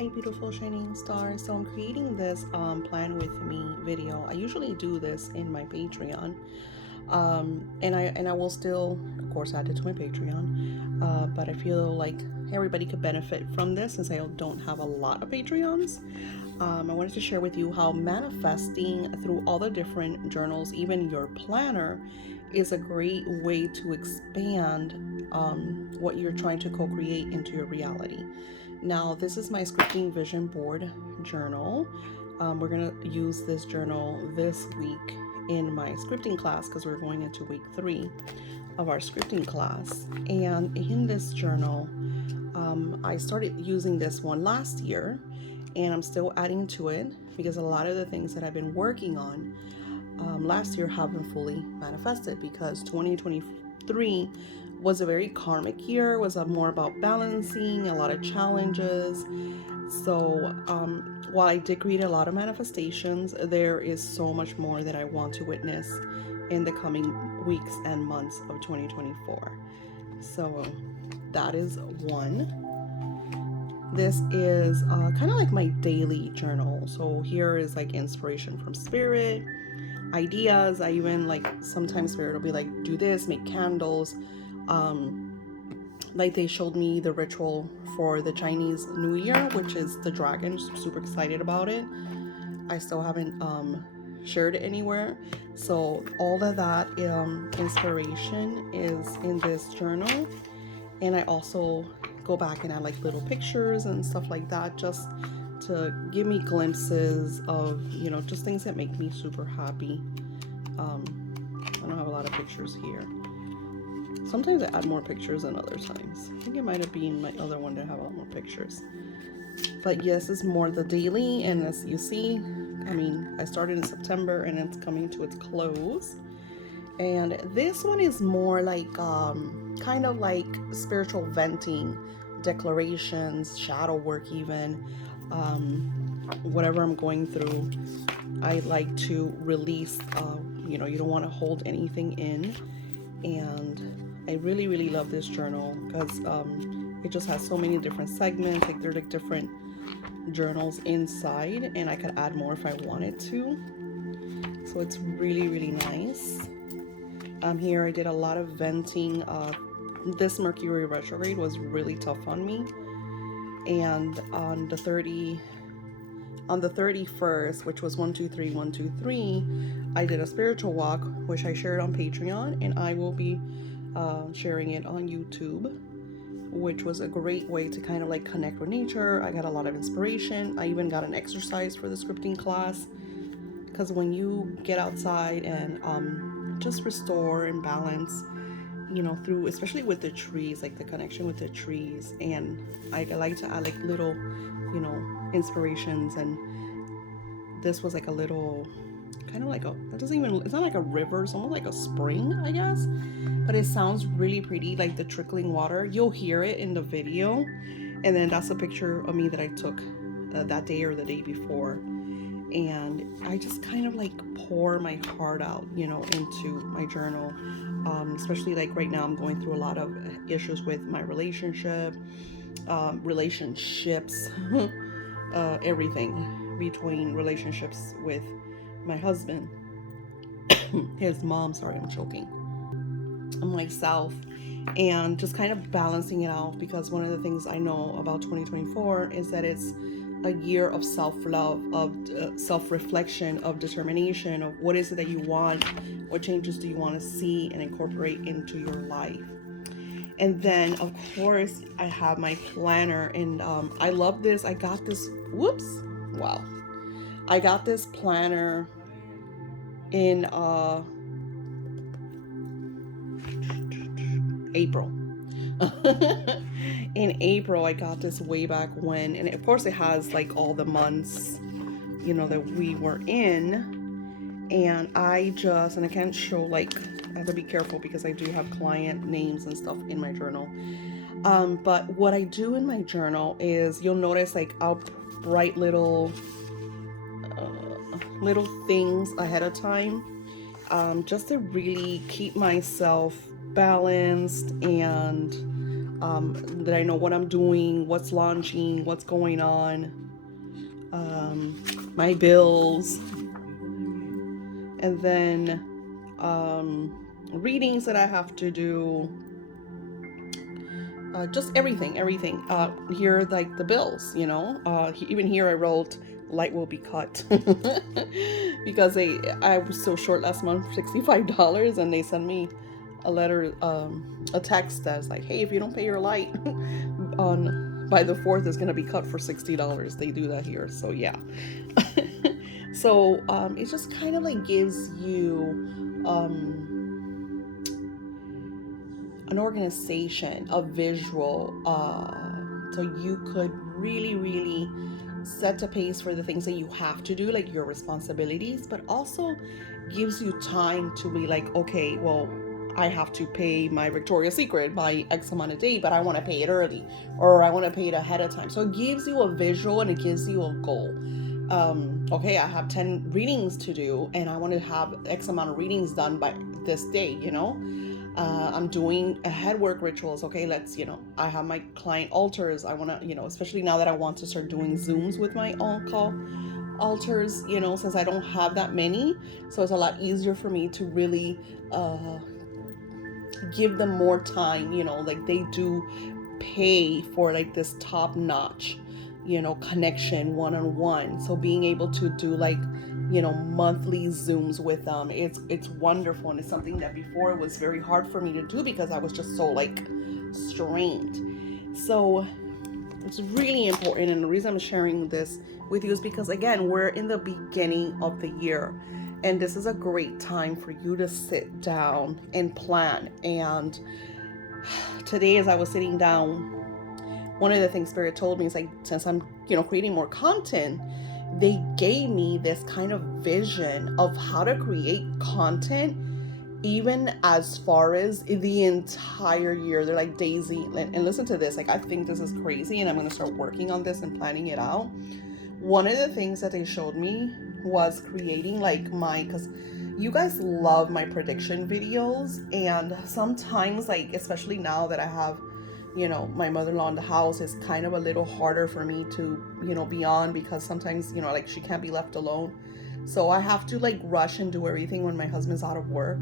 Hi beautiful shining stars. So I'm creating this plan with me video. I usually do this in my Patreon, and I will still of course add it to my Patreon, but I feel like everybody could benefit from this since I don't have a lot of Patreons. I wanted to share with you how manifesting through all the different journals, even your planner, is a great way to expand what you're trying to co-create into your reality. Now, this is my scripting vision board journal. We're going to use this journal this week in my scripting class because we're going into week 3 of our scripting class. And in this journal, I started using this one last year, and I'm still adding to it because a lot of the things that I've been working on last year haven't fully manifested because 2023 was a very karmic year, was a more about balancing, a lot of challenges. So while I did create a lot of manifestations, there is so much more that I want to witness in the coming weeks and months of 2024. So that is one. This is kind of like my daily journal. So here is like inspiration from spirit, ideas. I even like sometimes spirit will be like, do this, make candles. Like they showed me the ritual for the Chinese New Year, which is the dragon. Super excited about it. I still haven't shared it anywhere. So all of that inspiration is in this journal, and I also go back and add like little pictures and stuff like that, just to give me glimpses of, you know, just things that make me super happy. I don't have a lot of pictures here. Sometimes I add more pictures than other times. I think it might have been my other one that have a lot more pictures. But yes, it's more the daily, and as you see, I mean, I started in September and it's coming to its close. And this one is more like kind of like spiritual venting, declarations, shadow work, even whatever I'm going through. I like to release. You know, you don't want to hold anything in, and I really, really love this journal because it just has so many different segments. Like they're like different journals inside, and I could add more if I wanted to. So it's really, really nice. Here I did a lot of venting. This Mercury retrograde was really tough on me, and on the 31st, which was 123 I did a spiritual walk, which I shared on Patreon, and I will be sharing it on YouTube, which was a great way to kind of like connect with nature. I got a lot of inspiration. I even got an exercise for the scripting class, because when you get outside and just restore and balance, you know, through, especially with the trees, like the connection with the trees. And I like to add like little, you know, inspirations. And this was like a little kind of like a, it doesn't even, it's not like a river, it's almost like a spring, I guess, but it sounds really pretty, like the trickling water. You'll hear it in the video. And then that's a picture of me that I took that day or the day before. And I just kind of like pour my heart out, you know, into my journal. Especially like right now, I'm going through a lot of issues with my relationships, everything between relationships with my husband, his mom, sorry, I'm choking, and myself, and just kind of balancing it out, because one of the things I know about 2024 is that it's a year of self-love, of self-reflection, of determination, of what is it that you want, what changes do you want to see and incorporate into your life. And then of course I have my planner, and I love this. I got this, whoops, wow, I got this planner in April. In April, I got this way back when, and of course it has like all the months, you know, that we were in. And I can't show, like, I have to be careful because I do have client names and stuff in my journal. But what I do in my journal is, you'll notice like I'll write little things ahead of time, just to really keep myself balanced and that I know what I'm doing, what's launching, what's going on, my bills, and then readings that I have to do, just everything. Here, like the bills, even here I wrote light will be cut because I was so short last month, $65, and they sent me a letter, a text that's like, hey, if you don't pay your light on by the 4th, it's gonna be cut for $60. They do that here, so yeah. So it just kind of like gives you an organization, a visual, so you could really set a pace for the things that you have to do, like your responsibilities, but also gives you time to be like, okay, well, I have to pay my Victoria's Secret by X amount of day, but I want to pay it early, or I want to pay it ahead of time. So it gives you a visual and it gives you a goal. Okay, I have 10 readings to do, and I want to have X amount of readings done by this day, I'm doing a head work rituals. Okay, I have my client altars. I want to, especially now that I want to start doing Zooms with my on-call altars, since I don't have that many. So it's a lot easier for me to really give them more time, like they do pay for like this top notch, connection one-on-one. So being able to do like, monthly Zooms with them, it's wonderful. And it's something that before was very hard for me to do because I was just so like strained. So it's really important. And the reason I'm sharing this with you is because, again, we're in the beginning of the year, and this is a great time for you to sit down and plan. And today, as I was sitting down, one of the things Spirit told me is like, since I'm, creating more content, they gave me this kind of vision of how to create content even as far as the entire year. They're like, Daisy, and listen to this, like, I think this is crazy, and I'm going to start working on this and planning it out. One of the things that they showed me was creating like because you guys love my prediction videos, and sometimes, like, especially now that I have my mother-in-law in the house, is kind of a little harder for me to, be on, because sometimes, like, she can't be left alone. So I have to like rush and do everything when my husband's out of work.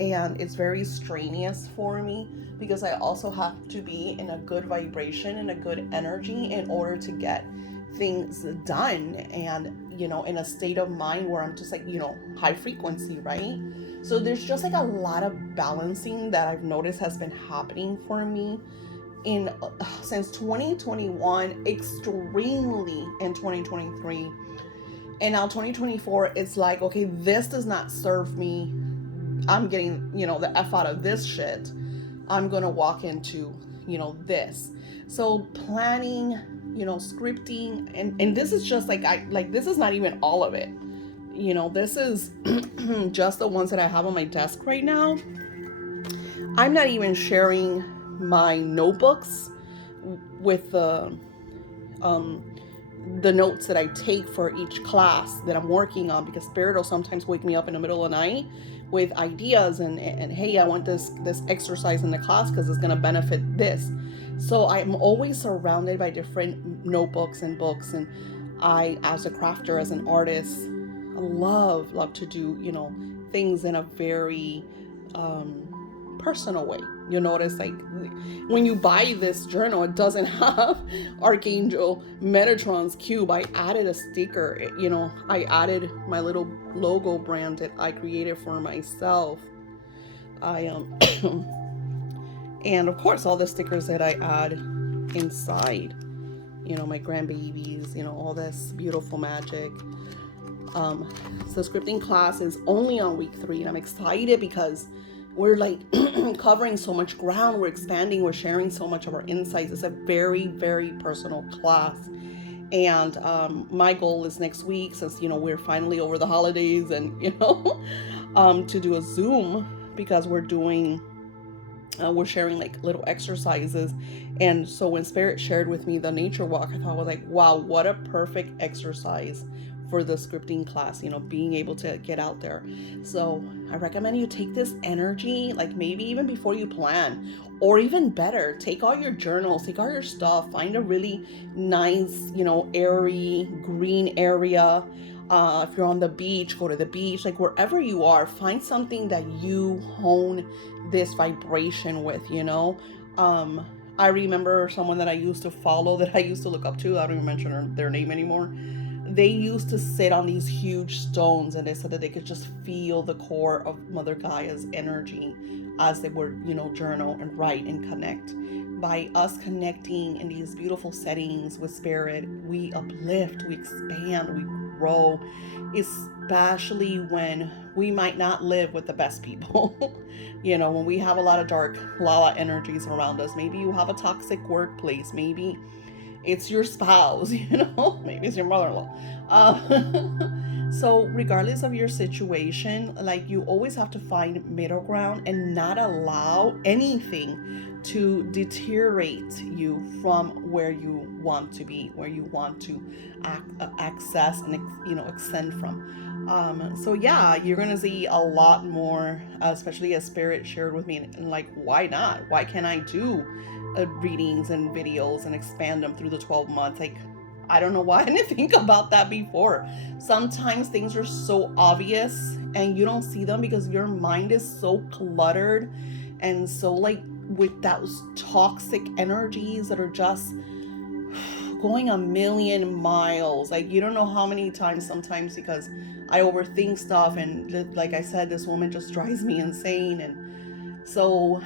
And it's very strenuous for me because I also have to be in a good vibration and a good energy in order to get things done, and, in a state of mind where I'm just like, high frequency, right? So there's just like a lot of balancing that I've noticed has been happening for me since 2021, extremely in 2023. And now 2024, it's like, okay, this does not serve me. I'm getting, the F out of this shit. I'm going to walk into, this. So planning, scripting, and this is just like this is not even all of it. This is just the ones that I have on my desk right now. I'm not even sharing my notebooks with the notes that I take for each class that I'm working on, because Spirit will sometimes wake me up in the middle of the night with ideas and hey, I want this exercise in the class because it's going to benefit this. So I'm always surrounded by different notebooks and books, and I, as a crafter, as an artist, I love to do, things in a very personal way. You notice, like, when you buy this journal, it doesn't have Archangel Metatron's cube. I added a sticker, I added my little logo brand that I created for myself. And of course, all the stickers that I add inside, my grandbabies, all this beautiful magic. So scripting class is only on week 3, and I'm excited because we're like covering so much ground. We're expanding, we're sharing so much of our insights. It's a very, very personal class. And my goal is next week, since, we're finally over the holidays, and, to do a Zoom, because we're sharing like little exercises. And so when Spirit shared with me the nature walk, I thought, I was like, wow, what a perfect exercise for the scripting class, being able to get out there. So I recommend you take this energy, like maybe even before you plan, or even better, take all your journals, take all your stuff, find a really nice, airy green area. If you're on the beach, go to the beach, like wherever you are, find something that you hone this vibration with. I remember someone that I used to follow, that I used to look up to. I don't even mention their name anymore. They used to sit on these huge stones, and they said that they could just feel the core of Mother Gaia's energy as they would, journal and write and connect. By us connecting in these beautiful settings with spirit, we uplift, we expand, we grow, especially when we might not live with the best people. When we have a lot of dark, lala energies around us. Maybe you have a toxic workplace. Maybe it's your spouse, maybe it's your mother-in-law. So regardless of your situation, like, you always have to find middle ground and not allow anything to deteriorate you from where you want to be, where you want to access and extend from. So yeah, you're gonna see a lot more, especially as spirit shared with me, and like, why not? Why can't I do readings and videos and expand them through the 12 months? Like, I don't know why I didn't think about that before. Sometimes things are so obvious and you don't see them because your mind is so cluttered and so, like, with those toxic energies that are just going a million miles. Like, you don't know how many times sometimes, because I overthink stuff, and like I said, this woman just drives me insane. And so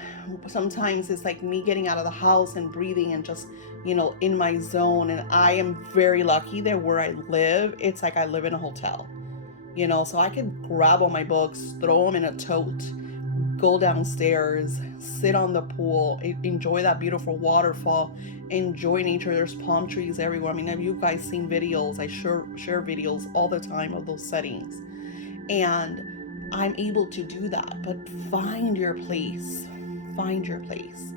sometimes it's like me getting out of the house and breathing and just, in my zone. And I am very lucky that where I live, it's like I live in a hotel, so I could grab all my books, throw them in a tote, go downstairs, sit on the pool, enjoy that beautiful waterfall, enjoy nature. There's palm trees everywhere. I mean, have you guys seen videos? I share videos all the time of those settings. And I'm able to do that. But find your place. Find your place.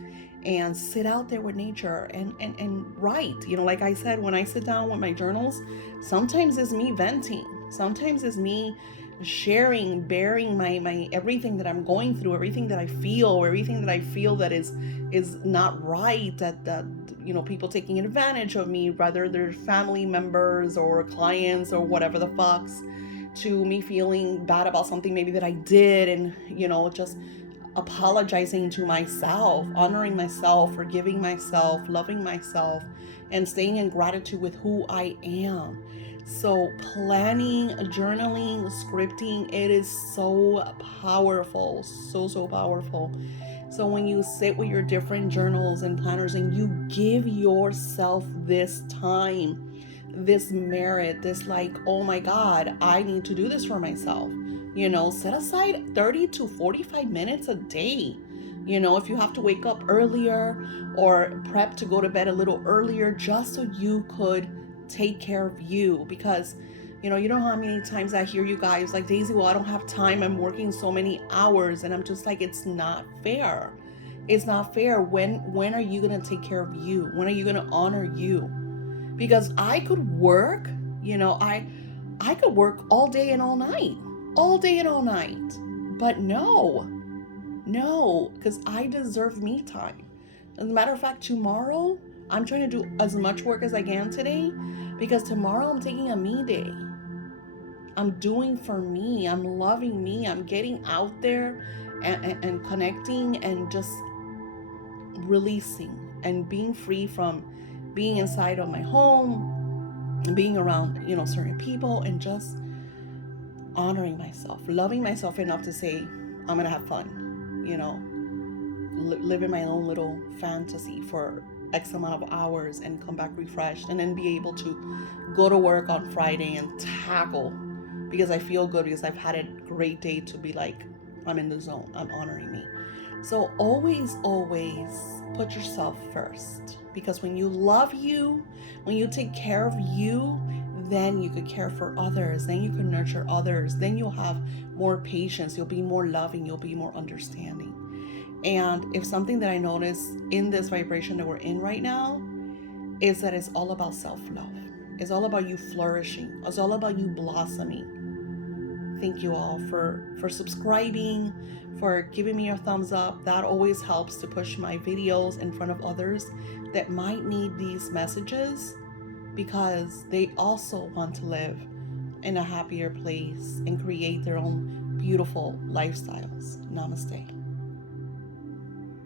And sit out there with nature and write. Like I said, when I sit down with my journals, sometimes it's me venting. Sometimes it's me sharing, bearing my everything that I'm going through, everything that I feel, everything that I feel that is not right, that people taking advantage of me, whether they're family members or clients or whatever the fucks, to me feeling bad about something maybe that I did, and just apologizing to myself, honoring myself, forgiving myself, loving myself, and staying in gratitude with who I am. So planning, journaling, scripting, it is so powerful, so powerful. So when you sit with your different journals and planners and you give yourself this time, this merit, this like, oh my God, I need to do this for myself. Set aside 30 to 45 minutes a day. If you have to wake up earlier or prep to go to bed a little earlier, just so you could take care of you. Because you know how many times I hear you guys like, Daisy, well, I don't have time, I'm working so many hours. And I'm just like, it's not fair. It's not fair. When are you gonna take care of you? When are you gonna honor you? Because I could work, I could work all day and all night, but no, because I deserve me time. As a matter of fact, tomorrow I'm trying to do as much work as I can today, because tomorrow I'm taking a me day. I'm doing for me. I'm loving me. I'm getting out there and connecting and just releasing and being free from being inside of my home, being around, certain people, and just honoring myself, loving myself enough to say, I'm going to have fun, live in my own little fantasy for X amount of hours and come back refreshed, and then be able to go to work on Friday and tackle, because I feel good, because I've had a great day, to be like, I'm in the zone, I'm honoring me. So always put yourself first, because when you love you, when you take care of you, then you could care for others, then you can nurture others, then you'll have more patience, you'll be more loving, you'll be more understanding. And if something that I notice in this vibration that we're in right now is that it's all about self-love. It's all about you flourishing. It's all about you blossoming. Thank you all for subscribing, for giving me your thumbs up. That always helps to push my videos in front of others that might need these messages, because they also want to live in a happier place and create their own beautiful lifestyles. Namaste.